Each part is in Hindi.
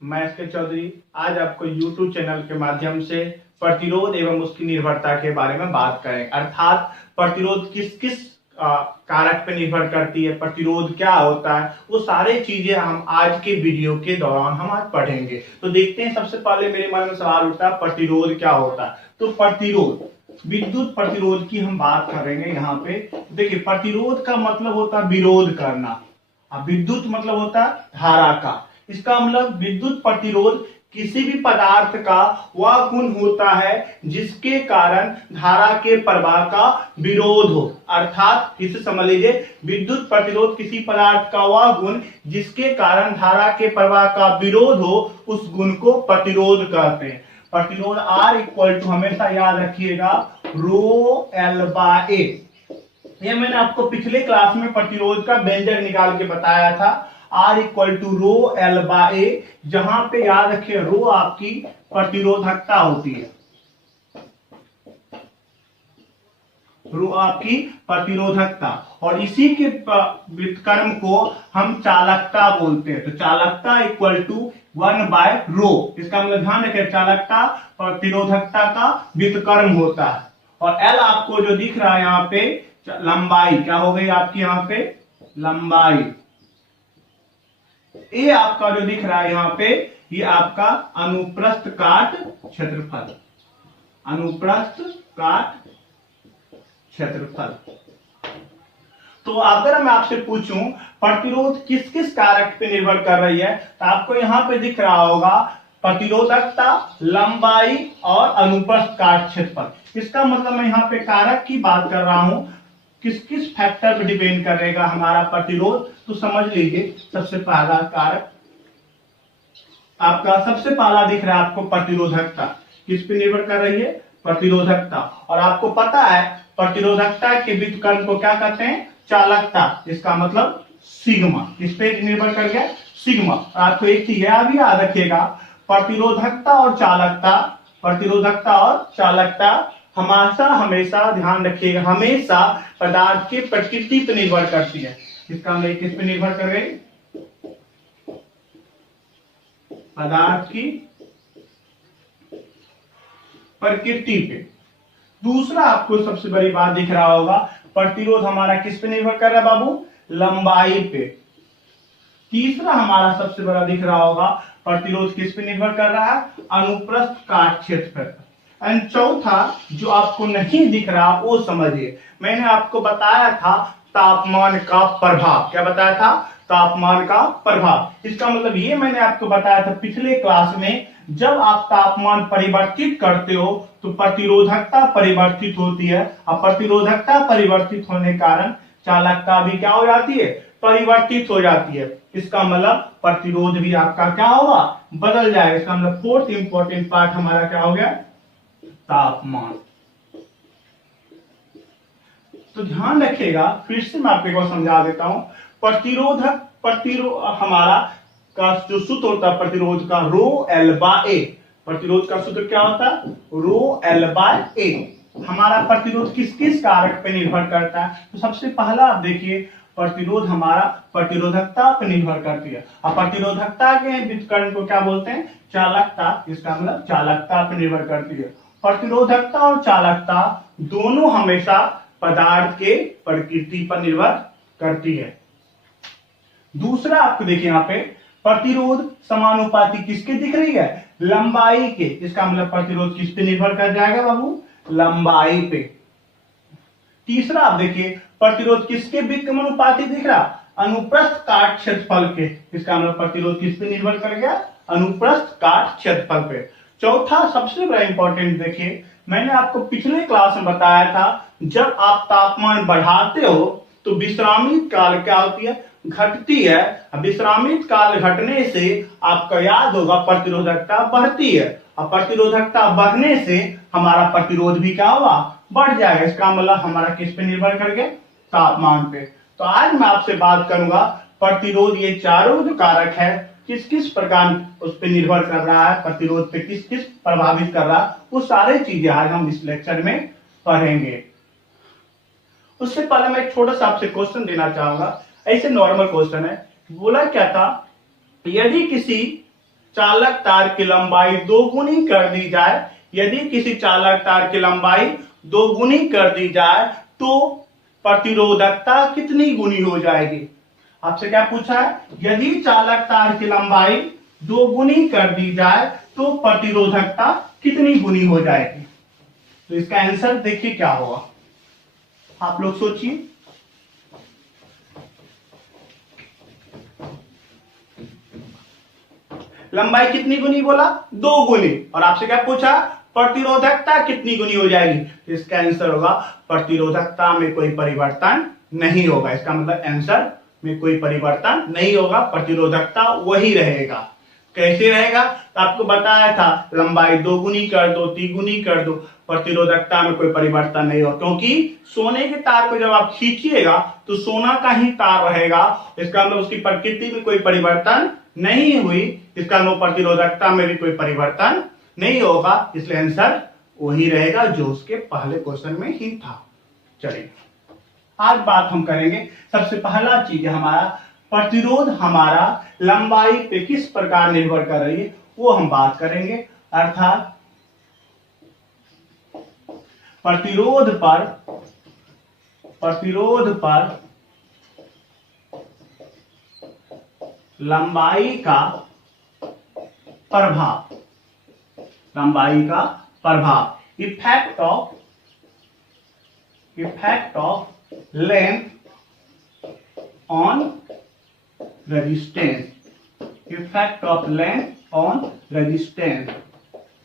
मैं एस के चौधरी आज आपको YouTube चैनल के माध्यम से प्रतिरोध एवं उसकी निर्भरता के बारे में बात करेंगे। अर्थात प्रतिरोध किस किस कारक पे निर्भर करती है, प्रतिरोध क्या होता है, वो सारे चीजें हम आज के वीडियो के दौरान हम आज पढ़ेंगे। तो देखते हैं, सबसे पहले मेरे मन में सवाल उठता है प्रतिरोध क्या होता है। तो प्रतिरोध, विद्युत प्रतिरोध की हम बात करेंगे। यहाँ पे देखिए, प्रतिरोध का मतलब होता है विरोध करना, विद्युत मतलब होता है धारा का। इसका मतलब विद्युत प्रतिरोध किसी भी पदार्थ का वह गुण होता है जिसके कारण धारा के प्रवाह का विरोध हो। अर्थात इसे समझ लीजिए, विद्युत प्रतिरोध किसी पदार्थ का वह गुण जिसके कारण धारा के प्रवाह का विरोध हो, उस गुण को प्रतिरोध कहते हैं। प्रतिरोध R इक्वल टू, हमेशा याद रखिएगा, रो एल बाय ए। ये मैंने आपको पिछले क्लास में प्रतिरोध का व्यंजक निकाल के बताया था। R equal to rho L by A, जहां पे याद रखिए रो आपकी प्रतिरोधकता होती है, रो आपकी प्रतिरोधकता, और इसी के व्युत्क्रम को हम चालकता बोलते हैं। तो चालकता इक्वल टू 1 बाय रो। इसका मतलब ध्यान रखें, चालकता प्रतिरोधकता का व्युत्क्रम होता है। और L आपको जो दिख रहा है यहाँ पे, लंबाई क्या हो गई आपकी, यहाँ पे लंबाई। ए आपका जो दिख रहा है यहाँ पे, ये आपका अनुप्रस्थ काट क्षेत्रफल, अनुप्रस्थ काट क्षेत्रफल। तो अगर मैं आपसे पूछूं प्रतिरोध किस किस कारक पे निर्भर कर रही है, तो आपको यहाँ पे दिख रहा होगा प्रतिरोधकता, लंबाई और अनुप्रस्थ काट क्षेत्रफल। इसका मतलब मैं यहाँ पे कारक की बात कर रहा हूं, किस किस फैक्टर पे डिपेंड करेगा हमारा प्रतिरोध। तो समझ लीजिए, सबसे पहला कारक आपका, सबसे पहला दिख रहा है आपको प्रतिरोधकता। किस पे निर्भर कर रही है, प्रतिरोधकता। और आपको पता है प्रतिरोधकता के व्युत्क्रम को क्या कहते हैं, चालकता। इसका मतलब सिग्मा। किस पे निर्भर कर गया, सिग्मा। आपको एक चीज यह भी याद रखिएगा, प्रतिरोधकता और चालकता, प्रतिरोधकता और चालकता हमेशा ध्यान रखिएगा, हमेशा पदार्थ की प्रकृति पर निर्भर करती है। इसका मतलब किस पे निर्भर कर गई, पदार्थ की प्रकृति पे। दूसरा आपको सबसे बड़ी बात दिख रहा होगा, प्रतिरोध हमारा किस पे निर्भर कर रहा है बाबू, लंबाई पे। तीसरा हमारा सबसे बड़ा दिख रहा होगा, प्रतिरोध किस पे निर्भर कर रहा है, अनुप्रस्थ काट क्षेत्रफल। एंड चौथा जो आपको नहीं दिख रहा वो समझिए, मैंने आपको बताया था तापमान का प्रभाव। क्या बताया था, तापमान का प्रभाव। इसका मतलब ये मैंने आपको बताया था पिछले क्लास में, जब आप तापमान परिवर्तित करते हो तो प्रतिरोधकता परिवर्तित होती है, और प्रतिरोधकता परिवर्तित होने के कारण चालकता भी क्या हो जाती है, परिवर्तित हो जाती है। इसका मतलब प्रतिरोध भी आपका क्या होगा, बदल जाएगा। इसका मतलब फोर्थ इंपॉर्टेंट पार्ट हमारा क्या हो गया, तापमान। तो ध्यान रखिएगा, फिर से मैं आपको समझा देता हूं, हमारा का जो सूत्र होता है प्रतिरोध का, रो एल बाय ए। प्रतिरोध का सूत्र क्या होता है, रो एल बाय ए। हमारा प्रतिरोध किस किस कारक पे निर्भर करता है, तो सबसे पहला आप देखिए, प्रतिरोध हमारा प्रतिरोधकता पर निर्भर करती है, और प्रतिरोधकता के व्युत्क्रम को क्या बोलते हैं, चालकता। इसका मतलब चालकता पर निर्भर करती है। प्रतिरोधकता और चालकता दोनों हमेशा पदार्थ के प्रकृति पर निर्भर करती है। दूसरा आपको देखिए, यहाँ पे प्रतिरोध समानुपाती किसके दिख रही है, लंबाई के। इसका मतलब प्रतिरोध किस पे निर्भर कर जाएगा बाबू, लंबाई पे। तीसरा आप देखिए, प्रतिरोध किसके व्युत्क्रमानुपाती दिख रहा, अनुप्रस्थ काट क्षेत्रफल के। इसका मतलब प्रतिरोध किस पे निर्भर कर गया, अनुप्रस्थ काट क्षेत्रफल पे। चौथा सबसे बड़ा इंपॉर्टेंट देखिए, मैंने आपको पिछले क्लास में बताया था, जब आप तापमान बढ़ाते हो तो विश्रामित काल क्या होती है, घटती है। विश्रामित काल घटने से आपका याद होगा प्रतिरोधकता बढ़ती है, और प्रतिरोधकता बढ़ने से हमारा प्रतिरोध भी क्या होगा, बढ़ जाएगा। इसका मतलब हमारा किस पे निर्भर कर गया, तापमान पे। तो आज मैं आपसे बात करूंगा प्रतिरोध, ये चारों जो कारक है किस किस प्रकार उस पर निर्भर कर रहा है, प्रतिरोध पे किस किस प्रभावित कर रहा है, वो सारे चीजें आज हम इस लेक्चर में पढ़ेंगे। उससे पहले मैं एक छोटा सा आपसे क्वेश्चन देना चाहूंगा, ऐसे नॉर्मल क्वेश्चन है। बोला क्या था, यदि किसी चालक तार की लंबाई 2 गुनी कर दी जाए, यदि किसी चालक तार की लंबाई 2 गुनी कर दी जाए तो प्रतिरोधकता कितनी गुनी हो जाएगी। आपसे क्या पूछा है, यदि चालक तार की लंबाई 2 गुनी कर दी जाए तो प्रतिरोधकता कितनी गुनी हो जाएगी। तो इसका आंसर देखिए क्या होगा, आप लोग सोचिए। लंबाई कितनी गुनी बोला, 2 गुनी, और आपसे क्या पूछा, प्रतिरोधकता कितनी गुनी हो जाएगी। तो इसका आंसर होगा प्रतिरोधकता में कोई परिवर्तन नहीं होगा। इसका मतलब आंसर में कोई परिवर्तन नहीं होगा, प्रतिरोधकता वही रहेगा। कैसे रहेगा, तो आपको बताया था लंबाई 2 गुनी कर दो, 3 गुनी कर दो, प्रतिरोधकता में कोई परिवर्तन नहीं होगा, क्योंकि सोने के तार को जब आप खींचिएगा तो सोना का ही तार रहेगा। इसका मतलब उसकी प्रकृति में कोई परिवर्तन नहीं हुई, इसका मतलब प्रतिरोधकता में भी कोई परिवर्तन नहीं होगा, इसलिए आंसर वही रहेगा जो उसके पहले क्वेश्चन में ही था। चलिए आज बात हम करेंगे, सबसे पहला चीज हमारा प्रतिरोध हमारा लंबाई पे किस प्रकार निर्भर कर रही है वो हम बात करेंगे। अर्थात प्रतिरोध पर लंबाई का प्रभाव, effect of length on resistance, effect of length on resistance.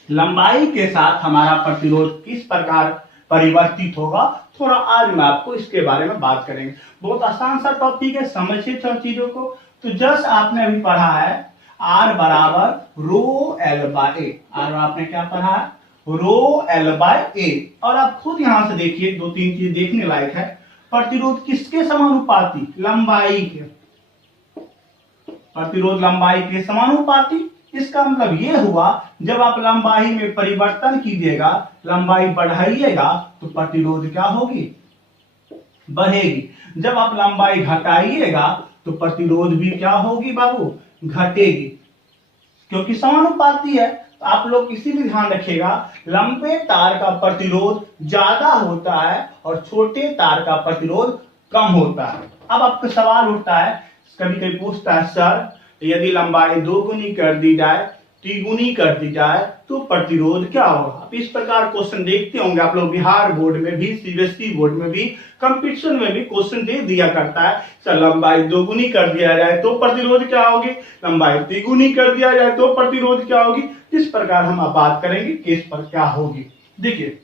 लंबाई के साथ हमारा प्रतिरोध किस प्रकार परिवर्तित होगा, थोड़ा आज मैं आपको इसके बारे में बात करेंगे। बहुत आसान सा टॉपिक है, समझिए सब चीजों को। तो जस्ट आपने अभी पढ़ा है R बराबर rho L by A, R आपने क्या पढ़ा है, रो एल बाय ए। और आप खुद यहां से देखिए, 2-3 चीज देखने लायक है। प्रतिरोध किसके समानुपाती, लंबाई के, प्रतिरोध लंबाई के समानुपाती। इसका मतलब यह हुआ जब आप लंबाई में परिवर्तन कीजिएगा, लंबाई बढ़ाइएगा तो प्रतिरोध क्या होगी, बढ़ेगी। जब आप लंबाई घटाइएगा तो प्रतिरोध भी क्या होगी बाबू, घटेगी, क्योंकि समानुपाती है। तो आप लोग इसीलिए ध्यान रखिएगा, लंबे तार का प्रतिरोध ज्यादा होता है और छोटे तार का प्रतिरोध कम होता है। अब आपका सवाल उठता है, कभी कभी पूछता है, सर यदि लंबाई 2 गुनी कर दी जाए, 3 गुनी कर दी जाए तो प्रतिरोध क्या होगा। आप इस प्रकार क्वेश्चन देखते होंगे, आप लोग बिहार बोर्ड में भी, सीबीएसई बोर्ड में भी, कंपटीशन में भी क्वेश्चन दे दिया करता है, सर लंबाई 2 गुनी कर दिया जाए तो प्रतिरोध क्या होगी, लंबाई 3 गुनी कर दिया जाए तो प्रतिरोध क्या होगी। इस प्रकार हम अब बात करेंगे कि इस पर क्या होगी। देखिए,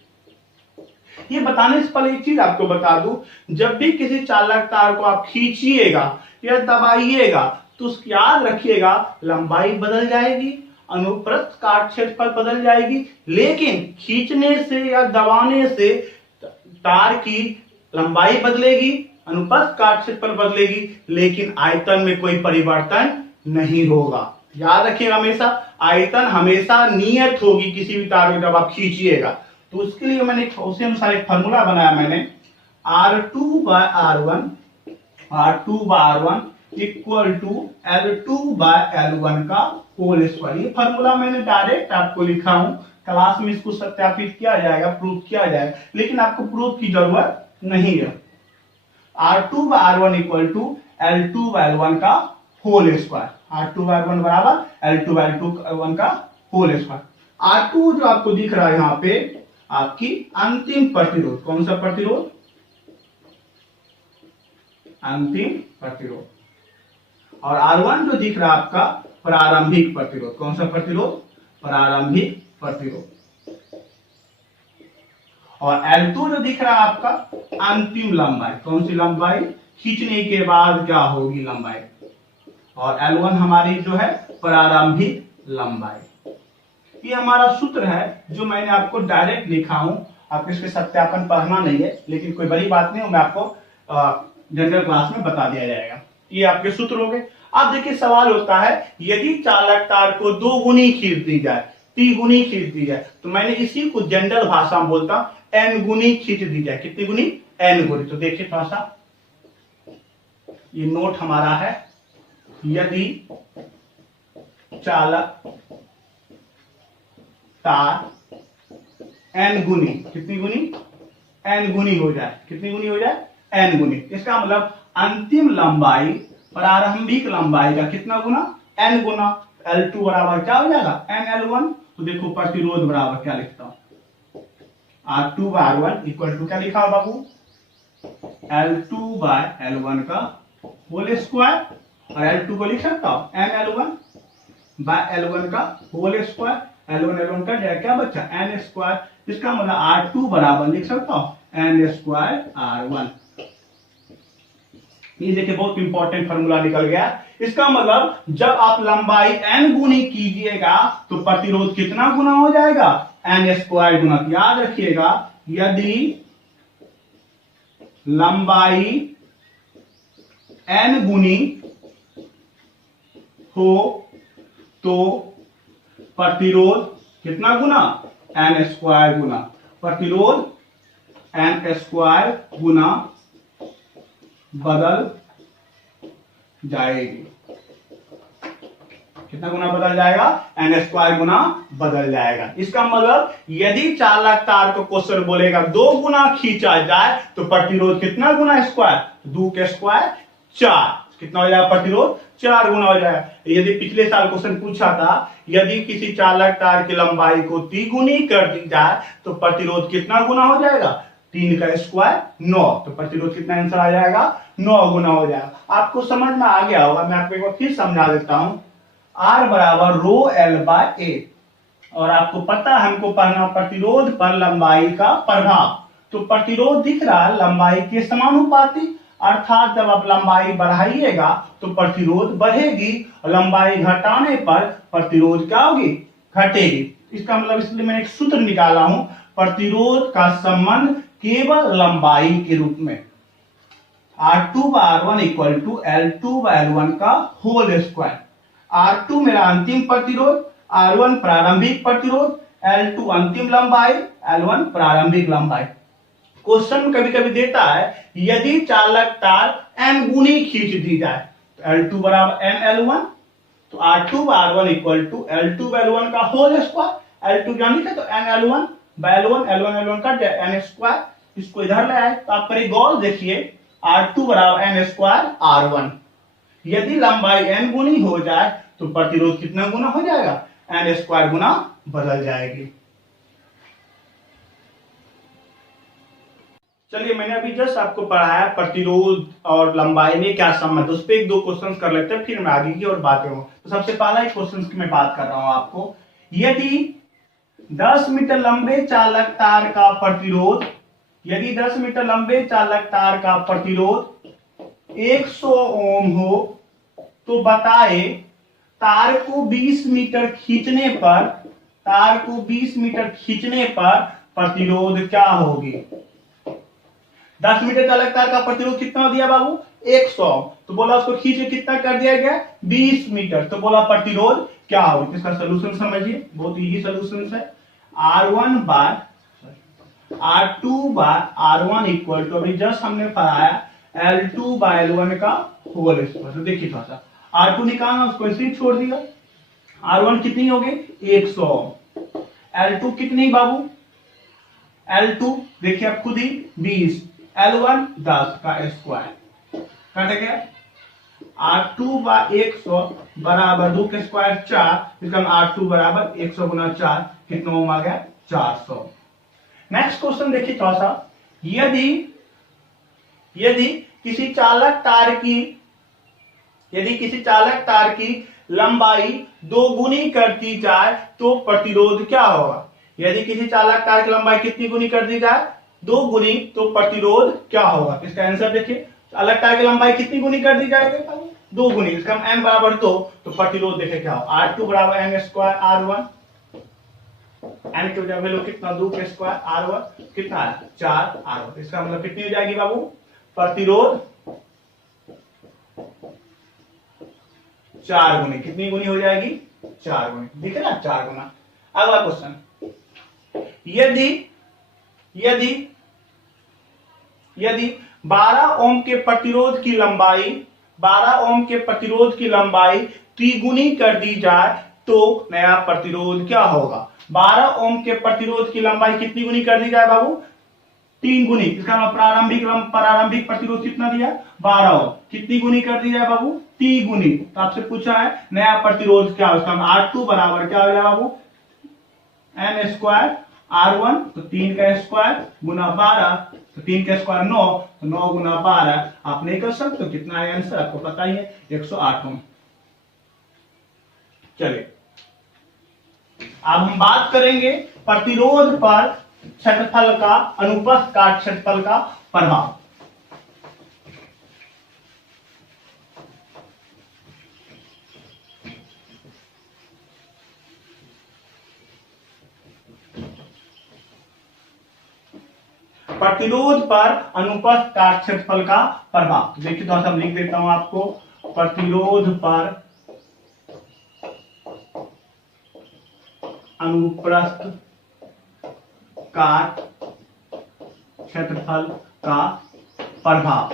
ये बताने से पहले एक चीज आपको बता दूं, जब भी किसी चालक तार को आप खींचिएगा या दबाइएगा तो याद रखिएगा लंबाई बदल जाएगी, अनुप्रस्थ काट क्षेत्रफल बदल जाएगी, लेकिन खींचने से या दबाने से तार की लंबाई बदलेगी, अनुप्रस्थ काट क्षेत्रफल बदलेगी, लेकिन आयतन में कोई परिवर्तन नहीं होगा। याद रखिएगा, हमेशा आयतन हमेशा नियत होगी किसी भी तार को जब आप खींचिएगा। तो उसके लिए मैंने उसी अनुसार एक फॉर्मूला बनाया मैंने, R2 bye R1 equal to L2 bye L1 का होल स्क्वायर। ये फॉर्मूला मैंने डायरेक्ट आपको लिखा हूं, क्लास में इसको सत्यापित किया जाएगा, प्रूफ किया जाएगा, लेकिन आपको प्रूफ की जरूरत नहीं है। R2 bye R1 equal to L2 bye L1 का whole square, R2 bye R1 बराबर L2 बाय L1 का होल स्क्वायर। R2 जो आपको दिख रहा है यहाँ पे आपकी अंतिम प्रतिरोध, कौन सा प्रतिरोध, अंतिम प्रतिरोध, और R1 जो दिख रहा है आपका प्रारंभिक प्रतिरोध, कौन सा प्रतिरोध, प्रारंभिक प्रतिरोध, और L2 जो दिख रहा है आपका अंतिम लंबाई, कौन सी लंबाई, खींचने के बाद क्या होगी लंबाई, और L1 हमारी जो है प्रारंभिक लंबाई। ये हमारा सूत्र है जो मैंने आपको डायरेक्ट लिखा हूं, आपको इसके सत्यापन पढ़ना नहीं है, लेकिन कोई बड़ी बात नहीं, मैं आपको जनरल क्लास में बता दिया जाएगा। ये आपके सूत्र हो गए। अब देखिए सवाल होता है, यदि चालक तार को 2 गुनी खींच दी जाए, 3 गुनी खींच दी जाए, तो मैंने इसी को जनरल भाषा में बोलता n गुनी खींच दी जाए, कितनी गुनी, n गुनी। तो देखिए थोड़ा सा ये नोट हमारा है, यदि चालक तार n गुनी, कितनी गुनी, n गुनी हो जाए, कितनी गुनी हो जाए, n गुनी। इसका मतलब अंतिम लंबाई प्रारंभिक लंबाई का कितना गुना, n गुना। L2 बराबर क्या हो जाएगा, nL1। तो देखो प्रतिरोध बराबर क्या लिखता हूं, R2/R1 इक्वल टू क्या लिखा बाबू, L2/L1 का होल स्क्वायर, और L2 को लिख सकता हूं nL1/L1 का होल स्क्वायर। L1 का जाए क्या बच्चा, n स्क्वायर। इसका मतलब R2 बराबर लिख सकता हूं n²R1। ये देखिए बहुत इंपॉर्टेंट फार्मूला निकल गया। इसका मतलब जब आप लंबाई n गुनी कीजिएगा तो प्रतिरोध कितना गुना हो जाएगा, n² गुना। याद रखिएगा, यदि लंबाई n गुनी हो तो प्रतिरोध कितना गुना, n² गुना। प्रतिरोध n² गुना बदल जाएगी। कितना गुना बदल जाएगा, n² गुना बदल जाएगा। इसका मतलब यदि चालक तार को क्वेश्चन बोलेगा 2 गुना खींचा जाए तो प्रतिरोध कितना गुना स्क्वायर, 2 के स्क्वायर 4, कितना हो जाएगा प्रतिरोध, 4 गुना हो जाएगा। यदि पिछले साल क्वेश्चन पूछा था यदि किसी चालक तार की लंबाई को 3 गुनी कर दी जाए तो प्रतिरोध कितना गुना हो जाएगा, 3 का स्क्वायर 9। तो प्रतिरोध कितना आंसर आ जाएगा, 9 गुना हो जाएगा। आपको समझ में आ गया होगा, मैं आपको एक बार फिर समझा देता हूं। R बराबर ρL/A, और आपको पता है हमको पढ़ना प्रतिरोध पर लंबाई का प्रभाव। तो प्रतिरोध दिख रहा है लंबाई के समानुपाती, अर्थात जब आप लंबाई बढ़ाइएगा तो प्रतिरोध बढ़ेगी, और लंबाई घटाने पर प्रतिरोध क्या होगी, घटेगी। इसका मतलब इसलिए मैंने एक सूत्र निकाला हूं, प्रतिरोध का संबंध केवल लंबाई के रूप में, R2/R1 इक्वल टू L2/L1 का होल स्क्वायर। R2 मेरा अंतिम प्रतिरोध, R1 प्रारंभिक प्रतिरोध, L2 अंतिम लंबाई, L1 प्रारंभिक लंबाई। क्वेश्चन कभी कभी देता है यदि चालक तार n गुनी खींच दी जाए तो L2 बराबर nL1, तो R2/R1 इक्वल टू L2/L1 का होल स्क्वायर। L2 जानी है तो nL1/L1, L1 का n²। इसको इधर ले आए तो आप पर गौर देखिए, R2 बराबर n²R1। यदि लंबाई n गुनी हो जाए तो प्रतिरोध कितना गुना हो जाएगा, n² गुना बदल जाएगी। चलिए मैंने अभी जस्ट आपको पढ़ाया प्रतिरोध और लंबाई में क्या संबंध, उस पर 1-2 क्वेश्चन कर लेते हैं, फिर मैं आगे की और बात करूंगा। तो सबसे पहला एक क्वेश्चन की मैं बात कर रहा हूं आपको, यदि 10 मीटर लंबे चालक तार का प्रतिरोध, यदि 10 मीटर लंबे चालक तार का प्रतिरोध 100 ओम हो तो बताए तार को 20 मीटर खींचने पर, तार को 20 मीटर खींचने पर प्रतिरोध क्या होगी। 10 मीटर चालक तार का प्रतिरोध कितना दिया बाबू, 100, तो बोला उसको खींच के कितना कर दिया गया, 20 मीटर, तो बोला प्रतिरोध क्या होगी। इसका सोल्यूशन समझिए, बहुत इजी सोल्यूशन है। R2/R1 इक्वल टू, अभी जस्ट हमने पढ़ाया L2/L1 का होल स्क्वायर। तो देखिए थोड़ा सा R2 निकालना, उसको ऐसे ही छोड़ दिया। R1 कितनी हो गई, 100। L2 कितनी बाबू, L2 देखिए आप खुद ही 20, L1 10 का स्क्वायर कट गया। R2/100 बराबर 2 के स्क्वायर 4, इसका R2 बराबर 100 गुना 4, कितना ओम आ गया, 400। नेक्स्ट क्वेश्चन देखिए थोड़ा सा, यदि किसी चालक तार की लंबाई 2 गुनी कर दी जाए तो प्रतिरोध क्या होगा। यदि किसी चालक तार की लंबाई कितनी गुनी कर दी जाए, 2 गुनी, तो प्रतिरोध क्या होगा। इसका आंसर देखिए, चालक तार की लंबाई कितनी गुनी कर दी जाएगी, 2 गुनी, इसका n बराबर 2, तो प्रतिरोध देखे क्या हो, R2 बराबर n²R1, n की वैल्यू कितना, 2 के स्क्वायर R1 कितना है, 4R1। इसका मतलब कितनी हो जाएगी बाबू, प्रतिरोध 4 गुनी, कितनी गुनी हो जाएगी, 4 गुनी, दिख रहा है 4 गुना। अगला क्वेश्चन, यदि 12 ओम के प्रतिरोध की लंबाई 12 ओम के प्रतिरोध की लंबाई त्रिगुनी कर दी जाए तो नया प्रतिरोध क्या होगा? 12 ओम के प्रतिरोध की लंबाई कितनी गुनी कर दी जाए बाबू? 3 गुनी। इसका प्रारंभिक प्रतिरोध कितना दिया? 12 ओम। कितनी गुनी कर दी जाए बाबू? 3 गुनी। तो आपसे पूछा है नया प्रतिरोध क्या होगा? R2 बराबर क्या हो जाएगा बाबू? n स्क्वायर R1, तो 3 का स्क्वायर गुना 12, तो 3 का स्क्वायर 9, तो 9 गुना 12 आप नहीं कर सकते, तो कितना है आंसर आपको पता ही है, 108 ओम। चलिए अब हम बात करेंगे प्रतिरोध पर क्षेत्रफल का, अनुप्रस्थ काट क्षेत्रफल का प्रभाव। प्रतिरोध पर अनुप्रस्थ काट क्षेत्रफल का प्रभाव। देखिए थोड़ा सा लिख देता हूं आपको, प्रतिरोध पर अनुप्रस्थ काट क्षेत्रफल का प्रभाव,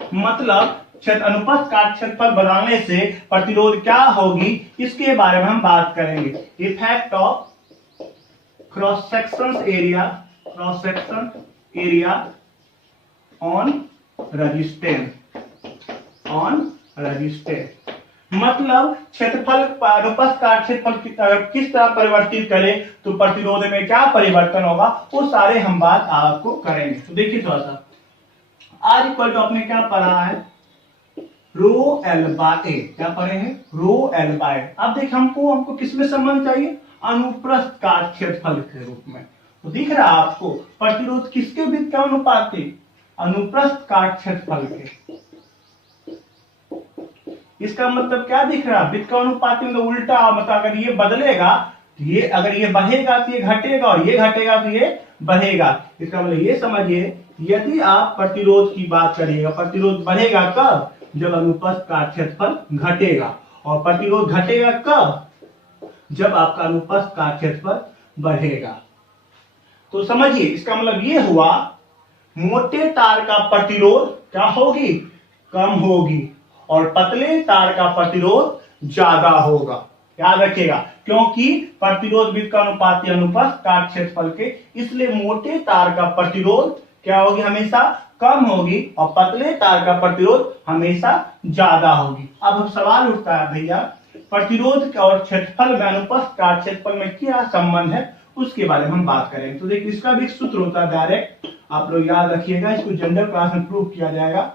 मतलब अनुप्रस्थ काट क्षेत्रफल बढ़ाने से प्रतिरोध क्या होगी, इसके बारे में हम बात करेंगे। Effect of cross section area on resistance, मतलब क्षेत्रफल, अनुप्रस्थ काट क्षेत्रफल किस तरह परिवर्तित करें तो प्रतिरोध में क्या परिवर्तन होगा, वो सारे हम बात आपको करेंगे। तो देखिए थोड़ा सा, R इक्वल टू आपने क्या पढ़ा है, रो एल बाय ए, क्या पढ़े हैं, रो एल बाय। अब देखिए हमको किसमें संबंध चाहिए, अनुप्रस्थ काट क्षेत्रफल के रूप में। तो दिख रहा है आपको प्रतिरोध किसके व्युत्क्रमानुपाती, अनुप्रस्थ काट क्षेत्रफल के। इसका मतलब क्या दिख रहा है, व्युत्क्रमानुपाती मतलब उल्टा, मतलब अगर ये बदलेगा ये, अगर ये बढ़ेगा तो ये घटेगा, और ये घटेगा तो ये बढ़ेगा। इसका मतलब ये समझिए, यदि आप प्रतिरोध की बात करिएगा, प्रतिरोध बढ़ेगा कब, जब अनुप्रस्थ काट क्षेत्रफल घटेगा, और प्रतिरोध घटेगा कब, जब आपका अनुप्रस्थ काट क्षेत्रफल बढ़ेगा। तो समझिए इसका मतलब ये हुआ, मोटे तार का प्रतिरोध क्या होगी, कम होगी, और पतले तार का प्रतिरोध ज्यादा होगा। याद रखिएगा, क्योंकि प्रतिरोध व्युत्क्रमानुपाती अनुप्रस्थ काट क्षेत्रफल के, इसलिए मोटे तार का प्रतिरोध क्या होगी, हमेशा कम होगी, और पतले तार का प्रतिरोध हमेशा ज्यादा होगी। अब हम सवाल उठता है भैया, प्रतिरोध और क्षेत्रफल में, अनुप्रस्थ काट क्षेत्रफल में क्या संबंध है, उसके बारे में हम बात करेंगे। तो देखिए इसका भी सूत्र होता है डायरेक्ट, आप लोग याद रखिएगा, इसको जनरल क्लास में प्रूव किया जाएगा।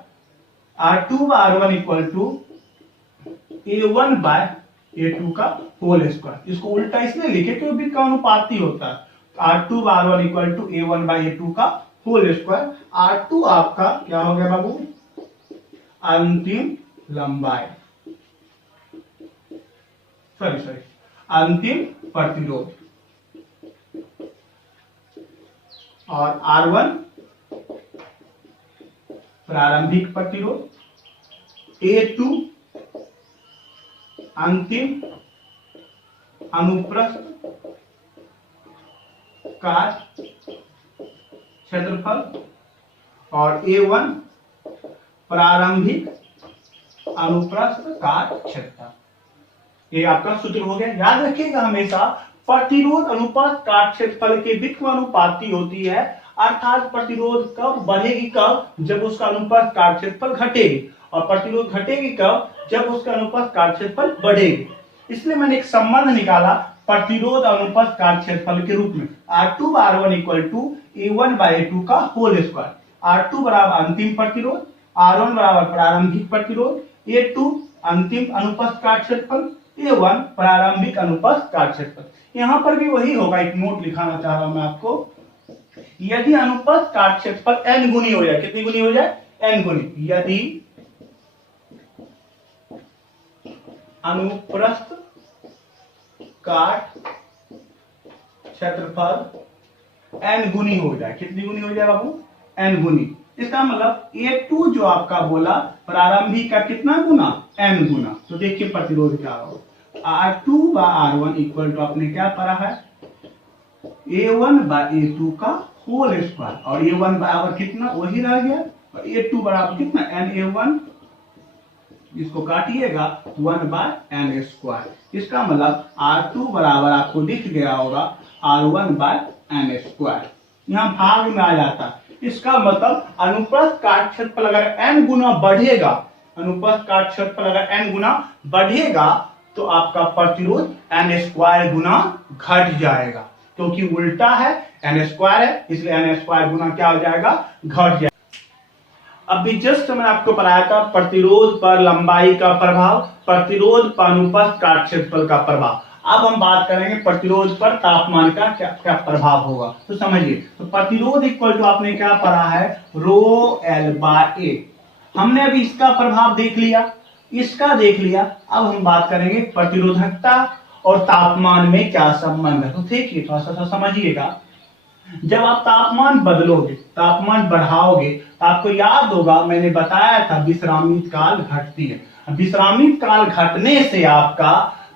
R2 bye R1 equal to A1 bye A2 का होल स्क्वायर। इसको उल्टा इसलिए लिखे क्योंकि व्युत्क्रमानुपाती होता है। R2 bye R1 equal to A1 bye A2 का होल स्क्वायर। R2 आपका क्या हो गया बाबू, अंतिम लंबाई, सॉरी अंतिम प्रतिरोध, और R1 प्रारंभिक प्रतिरोध, A2 अंतिम अनुप्रस्थ काट क्षेत्रफल, और A1 प्रारंभिक अनुप्रस्थ काट क्षेत्रफल। ये आपका सूत्र हो गया। याद रखिएगा हमेशा, प्रतिरोध अनुप्रस्थ काट क्षेत्रफल के व्युत्क्रमानुपाती होती है, अर्थात प्रतिरोध कब बढ़ेगी, कब, जब उसका अनुप्रस्थ काट क्षेत्रफल घटेगी, और प्रतिरोध घटेगी कब, जब उसका अनुप्रस्थ काट क्षेत्रफल बढ़ेगी। इसलिए मैंने एक संबंध निकाला प्रतिरोध अनुप्रस्थ काट क्षेत्रफल के रूप में, R2 bye R1 equal to A1 bye A2 का होल स्क्वायर। R2 बराबर अंतिम प्रतिरोध, R1 बराबर प्रारंभिक प्रतिरोध, A2 अंतिम अनुप्रस्थ काट क्षेत्रफल, A1 प्रारंभिक अनुप्रस्थ काट क्षेत्रफल। यहां पर भी वही होगा, एक नोट लिखाना चाह रहा हूं मैं आपको, यदि अनुप्रस्थ काट क्षेत्रफल n गुनी हो जाए, कितनी गुनी हो जाए, n गुनी, यदि अनुप्रस्थ काट क्षेत्रफल n गुनी हो जाए, कितनी गुनी हो जाए बाबू, n गुनी। इसका मतलब A2 जो आपका बोला प्रारंभिक का कितना गुना, n गुना। तो देखिए प्रतिरोध क्या होगा, R2 bye R1 equal to आपने क्या पढ़ा है, A1 बाय A2 का होल स्क्वायर, और A1 बराबर कितना, वही रह गया, और A2 बराबर कितना, NA1 इसको काटिएगा 1/n²। इसका मतलब R2 बराबर आपको दिख गया होगा R1/n²। यहाँ भाग में आ जाता है। इसका मतलब अनुप्रस्थ काट क्षेत्रफल अगर n गुना बढ़ेगा, अनुप्रस्थ काट क्षेत्रफल अगर n गुना बढ़ेगा तो आपका प्रतिरोध n² गुना घट जाएगा, क्योंकि उल्टा है, n² है, इसलिए n² गुना क्या हो जाएगा, घट जाएगा। अभी जस्ट मैंने आपको पढ़ाया था प्रतिरोध पर लंबाई का प्रभाव, प्रतिरोध पर अनुप्रस्थ काट क्षेत्रफल का प्रभाव। अब हम बात करेंगे प्रतिरोध पर तापमान का क्या क्या प्रभाव होगा। तो समझिए, तो प्रतिरोध इक्वल टू आपने क्या पढ़ा है, ρL/A। हमने अभी इसका प्रभाव देख लिया, इसका देख लिया। अब हम बात करेंगे प्रतिरोधकता और तापमान में क्या संबंध है। तो देखिए, थोड़ा सा समझिएगा। जब आप तापमान बदलोगे, तापमान बढ़ाओगे, तो आपको याद होगा मैंने बताया था विश्रामित काल घटती है। विश्रामित काल घटने से आपका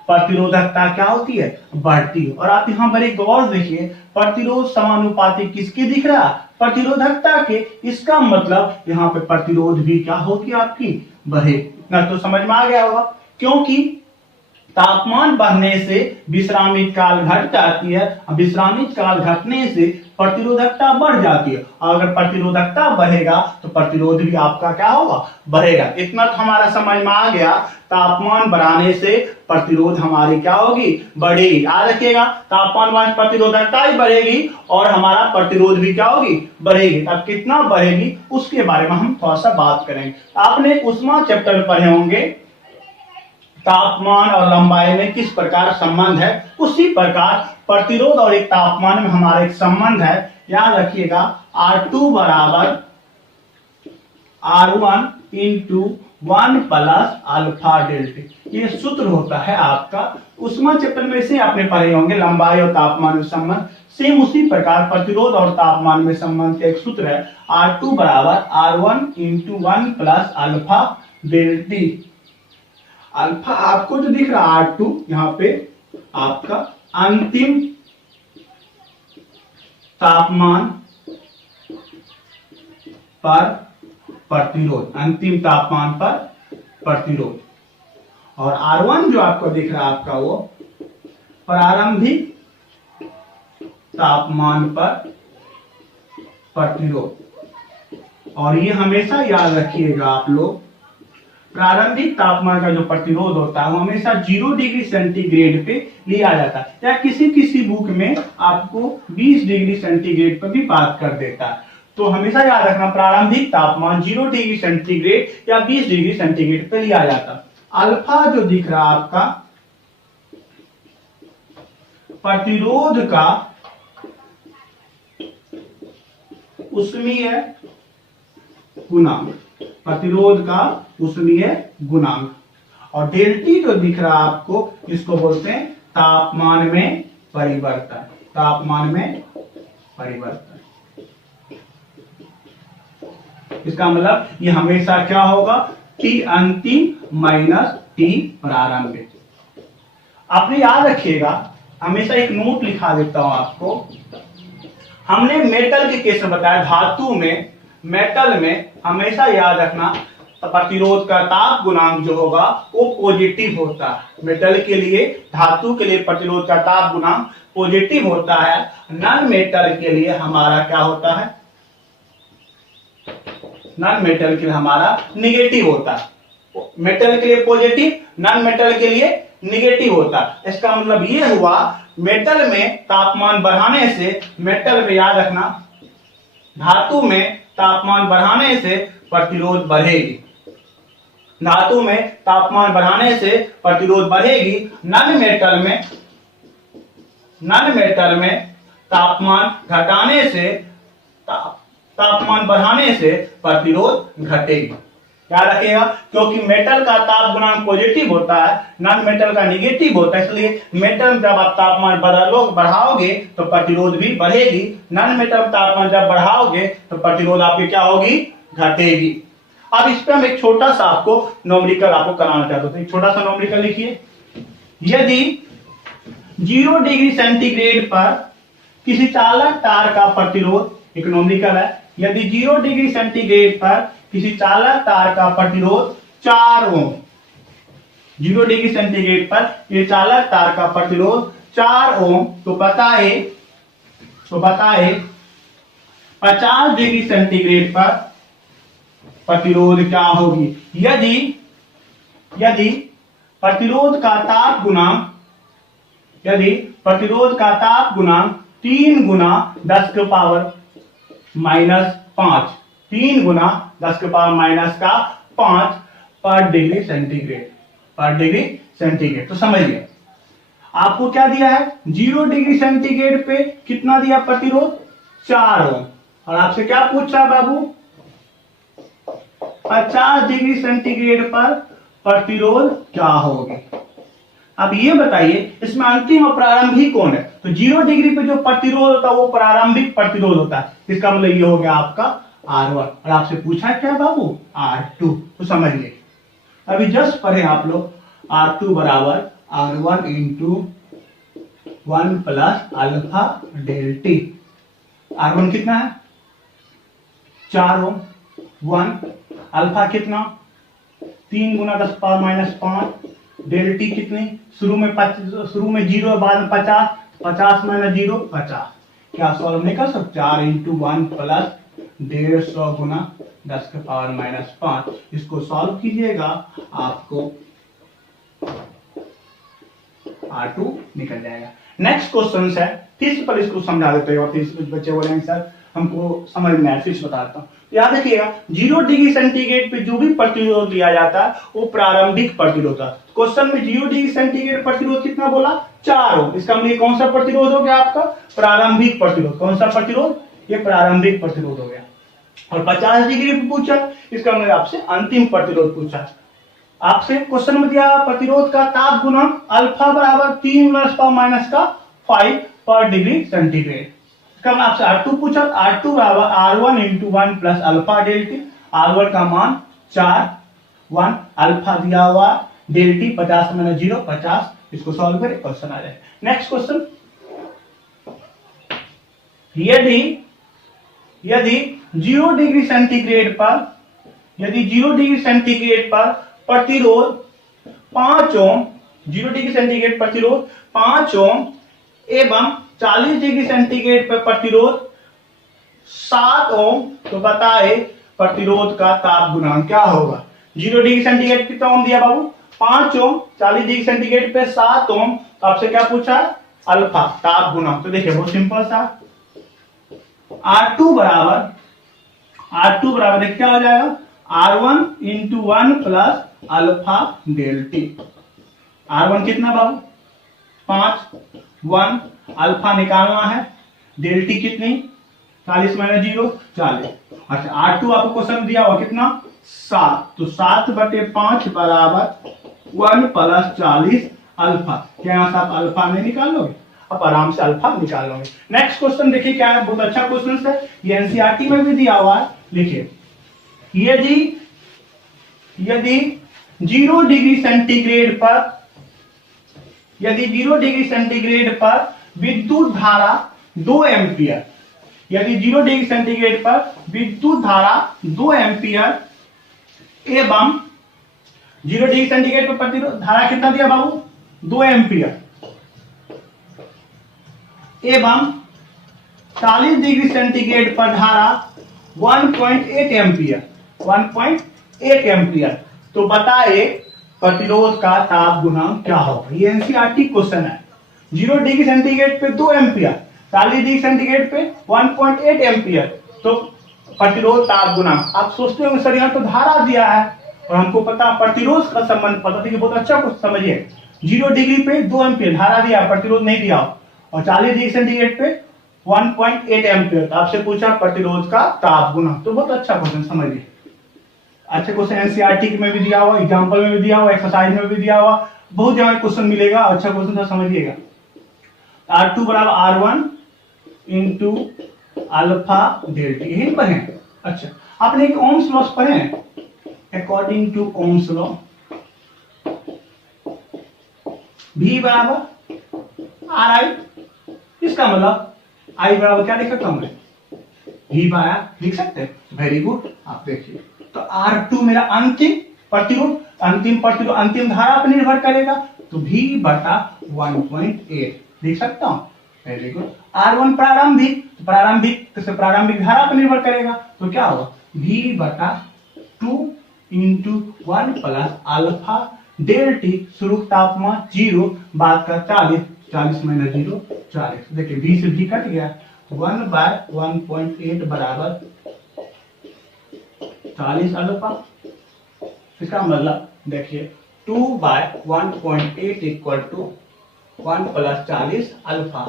प्रतिरोधकता क्या होती है, बढ़ती है। और आप यहाँ पर एक गौर देखिए, प्रतिरोध समानुपाती किसके दिख रहा है, प्रतिरोधकता के। इसका मतलब यहाँ पे प्रतिरोध भी क्या होगी आपकी, बढ़े। इतना तो समझ में आ गया होगा, क्योंकि तापमान बढ़ने से विश्रामित काल घट जाती है, विश्रामित काल घटने से प्रतिरोधकता बढ़ जाती है। और अगर प्रतिरोधकता बढ़ेगा तो प्रतिरोध भी आपका क्या होगा, बढ़ेगा। इतना तो हमारा समझ में आ गया, तापमान बढ़ाने से प्रतिरोध हमारी क्या होगी, बढ़ेगी। याद रखिएगा, तापमान बढ़ने से प्रतिरोधकता ही बढ़ेगी और हमारा प्रतिरोध भी क्या होगी, बढ़ेगी। अब कितना बढ़ेगी उसके बारे में हम थोड़ा सा बात करेंगे। आपने उष्मा चैप्टर में पढ़े होंगे तापमान और लंबाई में किस प्रकार संबंध है, उसी प्रकार प्रतिरोध और एक तापमान में हमारा एक संबंध है। याद रखिएगा, R2 बराबर R1 × 1 + अल्फा डेल्टा। ये सूत्र होता है आपका, उष्मा चैप्टर में से आपने पढ़े होंगे लंबाई और तापमान में संबंध। सेम उसी प्रकार प्रतिरोध और तापमान में संबंध का एक सूत्र है, R2 बराबर R1 × 1 + अल्फा डेल्टा। अल्फा आपको जो दिख रहा है R2, यहाँ पे आपका अंतिम तापमान पर प्रतिरोध, अंतिम तापमान पर प्रतिरोध। और R1 जो आपको दिख रहा है आपका वो प्रारंभिक तापमान पर प्रतिरोध। और ये हमेशा याद रखिएगा आप लोग, प्रारंभिक तापमान का जो प्रतिरोध होता है वो हमेशा 0 डिग्री सेंटीग्रेड पे लिया जाता है, या किसी किसी बुक में आपको 20 डिग्री सेंटीग्रेड पर भी बात कर देता है। तो हमेशा याद रखना, प्रारंभिक तापमान 0 डिग्री सेंटीग्रेड या 20 डिग्री सेंटीग्रेड पे लिया जाता है। अल्फा जो दिख रहा है आपका प्रतिरोध का उष्मीय गुणांक, प्रतिरोध का उष्मीय गुणांक। और डेल्टी जो दिख रहा है आपको, इसको बोलते हैं तापमान में परिवर्तन, तापमान में परिवर्तन। इसका मतलब ये हमेशा क्या होगा, T अंतिम माइनस T प्रारंभिक। आपने याद रखिएगा, हमेशा एक नोट लिखा देता हूं आपको। हमने मेटल के केस में बताया, धातु में, मेटल में हमेशा याद रखना प्रतिरोध का ताप गुणांक जो होगा वो पॉजिटिव होता है। मेटल के लिए, धातु के लिए प्रतिरोध का ताप गुणांक पॉजिटिव होता है। नॉन मेटल के लिए हमारा क्या होता है, नॉन मेटल के लिए हमारा निगेटिव होता है। मेटल के लिए पॉजिटिव, नॉन मेटल के लिए निगेटिव होता है। इसका मतलब ये हुआ, मेटल में तापमान बढ़ाने से, मेटल में याद रखना, धातु में तापमान बढ़ाने से प्रतिरोध बढ़ेगी, धातु में तापमान बढ़ाने से प्रतिरोध बढ़ेगी। नॉन मेटल में तापमान घटाने से, तापमान बढ़ाने से प्रतिरोध घटेगी। याद रखिएगा, क्योंकि मेटल का ताप गुणांक पॉजिटिव होता है, नॉन मेटल का निगेटिव होता है, इसलिए मेटल में जब आप तापमान बढ़ाओगे तो प्रतिरोध भी बढ़ेगी। नॉन मेटल तापमान जब बढ़ाओगे तो प्रतिरोध आपकी क्या होगी, घटेगी। अब इस पे हम एक छोटा सा आपको न्यूमेरिकल आपको कराना चाहते थे। एक छोटा सा न्यूमेरिकल लिखिए। यदि 0 डिग्री सेंटीग्रेड पर किसी चालक तार का प्रतिरोध, एक न्यूमेरिकल है, यदि 0 डिग्री सेंटीग्रेड पर किसी चालक तार का प्रतिरोध 4 ओम, 0 डिग्री सेंटीग्रेड पर ये चालक तार का प्रतिरोध 4 ओम। तो बताए 50 डिग्री सेंटीग्रेड पर प्रतिरोध क्या होगी। यदि प्रतिरोध का ताप गुणांक 3 गुना 10 के पावर माइनस 5, 3 गुना 10 के पावर माइनस का 5 पर डिग्री सेंटीग्रेड। तो समझिए आपको क्या दिया है, 0 डिग्री सेंटीग्रेड पे कितना दिया प्रतिरोध 4 ओम, और आपसे क्या पूछा बाबू 50 डिग्री सेंटीग्रेड पर प्रतिरोध क्या होगी। अब ये बताइए इसमें अंतिम और प्रारंभिक कौन है। तो 0 डिग्री पे जो प्रतिरोध होता है वो प्रारंभिक प्रतिरोध होता है, इसका मतलब ये हो गया आपका R1, और आपसे पूछा क्या बाबू R2। तो समझिए अभी जस्ट पढ़े आप लोग R2 बराबर R1 into 1 plus alpha डेल्टी। R1 कितना है 4 ओम, 1 अल्फा कितना 3 गुना 10 पावर माइनस 5, डेल्टी कितनी शुरू में 0 बाद में 50 माइनस 0 50। क्या सॉल्व नहीं कर सकते 4 इंटू 1 प्लस 150 गुना 10 के पावर माइनस 5। इसको सॉल्व कीजिएगा आपको R2 निकल जाएगा। नेक्स्ट क्वेश्चन है, फिर से पर इसको समझा देते हैं और फिर कुछ बच्चे बोलेंगे सर हमको समझ में आया, फिर से बताता हूँ। याद रखिएगा 0 डिग्री सेंटीग्रेड पे जो भी प्रतिरोध दिया जाता है वो प्रारंभिक प्रतिरोध है। क्वेश्चन में 0 डिग्री सेंटीग्रेड प्रतिरोध कितना बोला 4 ओम, इसका मतलब कौन सा प्रतिरोध हो गया आपका प्रारंभिक प्रतिरोध। कौन सा प्रतिरोध, ये प्रारंभिक प्रतिरोध हो गया। और 50 डिग्री पे पूछा, इसका मतलब आपसे अंतिम प्रतिरोध पूछा। आपसे क्वेश्चन में दिया प्रतिरोध का ताप गुणांक अल्फा बराबर 3 माइनस का 5 पर डिग्री सेंटीग्रेड। इसका मतलब आपसे R2 पूछा, R2 बराबर R1 into 1 plus alpha डेल्टी। R1 का मान 4, 1 अल्फा दिया हुआ, डेल्टी 50 माइनस 0 50। इसको सॉल्व करें क्वेश्चन आ जाए। नेक्स्ट क्वेश्चन, यदि 0 डिग्री सेंटीग्रेड पर प्रतिरोध 5 ओम, 0 डिग्री सेंटीग्रेड प्रतिरोध 5 ओम एवं 40 डिग्री सेंटीग्रेड पर प्रतिरोध 7 ओम, तो बताए प्रतिरोध का ताप गुणांक क्या होगा। 0 डिग्री सेंटीग्रेड कितना ओम दिया बाबू 5 ओम, 40 डिग्री सेंटीग्रेड पे 7 ओम, तो आपसे क्या पूछा अल्फा ताप गुणांक। तो देखिए बहुत सिंपल सा, R2 बराबर देख क्या हो जाएगा R1 into 1 plus alpha डेल्टी। R1 कितना बाबू 5, 1 अल्फा निकालना है, डेल्टी कितनी 40 माइनस 0 40। अच्छा R2 आपको क्वेश्चन दिया हुआ कितना 7, तो 7/5 बराबर 1 प्लस 40 अल्फा। क्या यहां से आप अल्फा नहीं निकाल लोगे, आप आराम से अल्फा निकाल लोगे। नेक्स्ट क्वेश्चन देखिए क्या है, बहुत अच्छा क्वेश्चन है, ये एनसीईआरटी में भी दिया हुआ है। लिखिए यदि 0 डिग्री सेंटीग्रेड पर विद्युत धारा 2 एम्पियर, यदि 0 डिग्री सेंटीग्रेड पर विद्युत धारा 2 एम्पियर एवं 0 डिग्री सेंटीग्रेड पर प्रतिरोध धारा कितना दिया बाबू 2 एम्पियर एवं 40 डिग्री सेंटीग्रेड पर धारा 1.8 एम्पियर, तो बताए प्रतिरोध का ताप गुणांक क्या होगा। ये एनसीईआरटी क्वेश्चन है। 0 डिग्री सेंटीग्रेड पे 2 एम्पियर, 40 डिग्री सेंटीग्रेड पे 1.8 एम्पियर, तो प्रतिरोध ताप गुणांक। आप सोचते होंगे सर यहाँ तो धारा दिया है और हमको पता प्रतिरोध का संबंध पता था कि बहुत अच्छा कुछ समझिए। 0 डिग्री पे 2 एम्पियर धारा दिया, प्रतिरोध नहीं दिया, और 40 डिग्री सेंटीग्रेड पे 1.8 एम्पियर, आपसे पूछा प्रतिरोध का ताप गुणांक। तो बहुत अच्छा क्वेश्चन समझिए, अच्छा क्वेश्चन एनसीईआरटी में भी दिया हुआ, एग्जांपल में भी दिया हुआ, एक्सरसाइज में भी दिया हुआ, बहुत जगह क्वेश्चन मिलेगा। अच्छा क्वेश्चन था समझिएगा। R2 बराबर R1 इंटू अल्फा डेल्टी, यही पढ़े। अच्छा आपने एक ओम्स लॉ पढ़े हैं, according to ohm's law V बराबर RI, इसका मतलब I बराबर क्या लिखा था हमने V बाया, लिख सकते हैं। वेरी गुड, आप देखिए तो R2 मेरा अंतिम प्रतिरोध अंतिम धारा पर निर्भर करेगा, तो V बटा 1.8 देख सकता हूँ। Very good. R1 प्रारंभिक से प्रारंभिक धारा पर निर्भर करेगा, तो क्या होगा V बटा 2 into 1 plus alpha del T, शुरू तापमान 0 बाद का 40 माइनस 0 40। देखिए V से V कट गया, 1/1.8 बराबर 40 अल्फा। इसका मतलब देखिए 2/1.8 इक्वल टू 1 प्लस 40 अल्फा,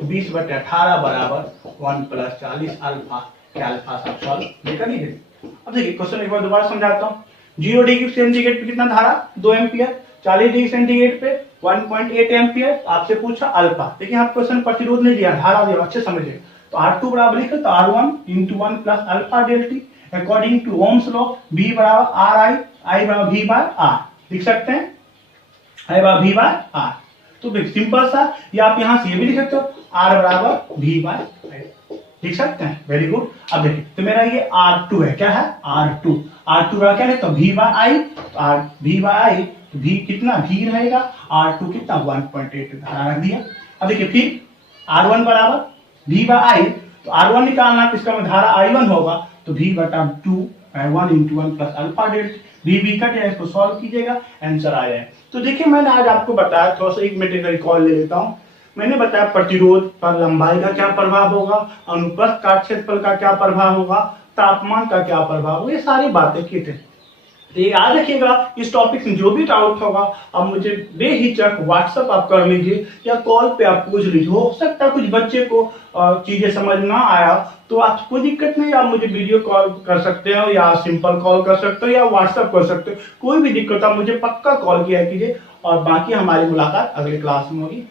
20/18 बराबर 1 प्लस 40 अल्फा के अल्फा सब सॉल्व लेकर लीजिए। अब देखिए क्वेश्चन एक बार दोबारा समझाता हूँ। 0 डिग्री सेंटीग्रेड पे कितना धारा 2 एम्पियर, 40 डिग्री सेंटीग्रेड पे 1.8 एम्पियर, आपसे पूछा अल्फा। देखिए आप क्वेश्चन प्रतिरोध नहीं दिया, धारा दिया, अच्छे समझिए। तो R2 बराबर लिखे तो R1 into 1 plus alpha del T according to ohm's law, V बराबर RI, I बराबर V बाय R लिख सकते हैं, I बराबर V बाय R। तो सिंपल सा, या आप यहां से ये भी लिख सकते हो R बराबर V बाय I लिख सकते हैं। Very good. अब देखिए तो मेरा ये R2 है, क्या है R2 का क्या है तो V by I, V by I तो V कितना V रहेगा, R2 कितना 1.8 धारा रख दिया। अब देखिए फिर R1 बराबर V बाय I, तो R1 निकालना तो इसका धारा I1 होगा, तो V बटा 2 1 into 1 plus alpha delta, V cut है, इसको सॉल्व कीजिएगा, आंसर आ जाए। तो देखिए मैंने आज आपको बताया, थोड़ा सा 1 मिनट का रिकॉल ले लेता हूँ। मैंने बताया प्रतिरोध पर लंबाई का क्या प्रभाव होगा, अनुप्रस्थ काट क्षेत्रफल का क्या प्रभाव होगा, तापमान का क्या प्रभाव होगा, ये सारी बातें की थी। तो ये याद रखिएगा, इस टॉपिक में जो भी डाउट होगा आप मुझे बेहिचक व्हाट्सएप आप कर लीजिए या कॉल पे आप पूछ लीजिए। हो सकता है कुछ बच्चे को चीजें समझ ना आया, तो आप कोई दिक्कत नहीं, आप मुझे वीडियो कॉल कर सकते हो या सिंपल कॉल कर सकते हो या व्हाट्सएप कर सकते हो, कोई भी दिक्कत आप मुझे पक्का कॉल किया कीजिए। और बाकी हमारी मुलाकात अगले क्लास में होगी।